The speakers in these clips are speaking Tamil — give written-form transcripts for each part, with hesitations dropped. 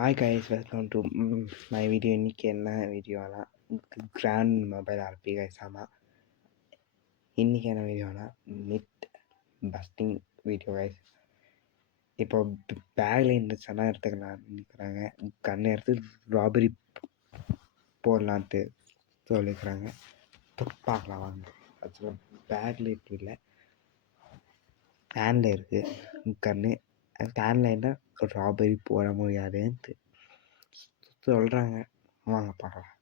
Hi guys, welcome to my video. இன்றைக்கி என்ன வீடியோனா கிராண்ட் மொபைல் ஆர்பி கைஸ். ஆமாம், இன்றைக்கி என்ன வீடியோனா மிட் பஸ்டிங் வீடியோ கைஸ். இப்போ பேக்கில் இருந்துச்சுன்னா எடுத்துக்கலாம் நினைக்கிறாங்க, கண்ணை எடுத்து ராபரி போடலான்ட்டு சொல்லிக்கிறாங்க. பார்க்கலாம் வாங்க. ஆக்சுவலாக பேக்கில் இப்போ இல்லை, ஹேண்டில் இருக்குது கண்ணு. ஹேண்டில் என்ன ராபரி போட முடியாதுன்ட்டு சொல்கிறாங்க. வாங்க பார்க்கலாம்.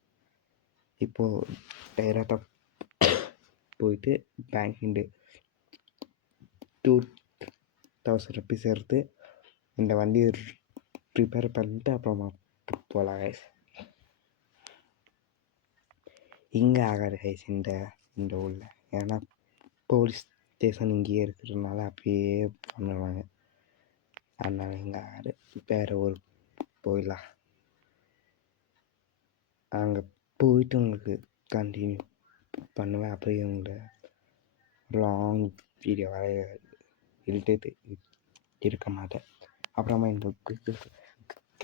இப்போது டைரெக்டாக போயிட்டு பேங்க் 2000 ருபீஸ் எடுத்து இந்த வண்டியை ரிப்பேர் பண்ணிட்டு அப்புறமா போகலாம் கைஸ். இங்கே ஆகாது கைஸ் இந்த ஊரில், ஏன்னா போலீஸ் ஸ்டேஷன் இங்கேயே இருக்கிறதுனால அப்படியே பண்ணுவாங்க. அதனால் இங்கே ஆகாது. வேறு ஊருக்கு போயிடலாம். அங்கே போயிட்டு உங்களுக்கு கண்டினியூ பண்ணுவேன். அப்படியே உங்களை லாங் வீடியோ வரைய இழுட்டு இருக்க மாட்டேன். அப்புறமா இந்த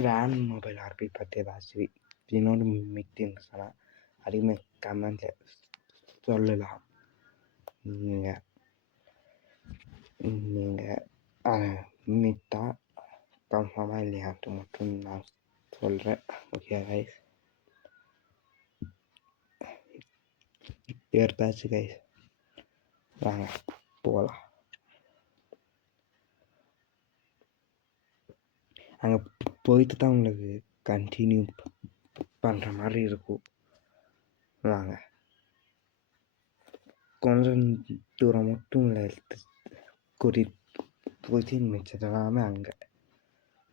கிராண்ட் மொபைல் ஆர்பி பற்றி ஏதாச்சும் இன்னொன்று மிக்டின்னு சொன்னால் அதையுமே கமெண்ட்டில் சொல்லலாம். நீங்கள் மிட்டா கன்ஃபார்மாக இல்லையான்ட்டு மட்டும் நான் சொல்கிறேன். ஓகே கைஸ், எடுத்தாச்சு கைஸ், வாங்க போகலாம். அங்கே போயிட்டு தான் உங்களுக்கு கண்டினியூ பண்ணுற மாதிரி இருக்கும். வாங்க, கொஞ்சம் தூரம் மட்டும் இல்லை, கூட்டிகிட்டு போயிட்டு மிச்சது எல்லாமே அங்கே.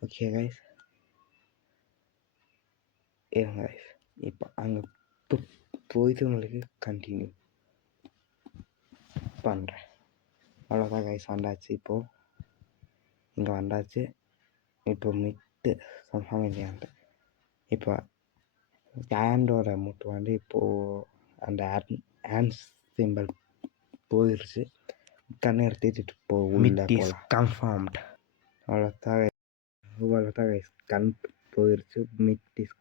ஓகே கைஸ், ஏங்க கைஸ், இப்போ அங்கே போயிட்டு உங்களுக்கு கண்டினியூ பண்ணுறேன். அவ்வளோதான் கைஸ், வந்தாச்சு. இப்போது இங்கே வந்தாச்சு. இப்போ மிட்டு கன்ஃபார்ம் இல்லையான்ட்டு இப்போ ஹேண்டோட முட்டு வந்து இப்போது அந்த ஹேண்ட் சிம்பிள் போயிடுச்சு. கண்ணை எடுத்துட்டு உள்ள போகலாம். கன்ஃபார்ம்ட். அவ்வளோதான் கைஸ், கண் போயிடுச்சு. Mid is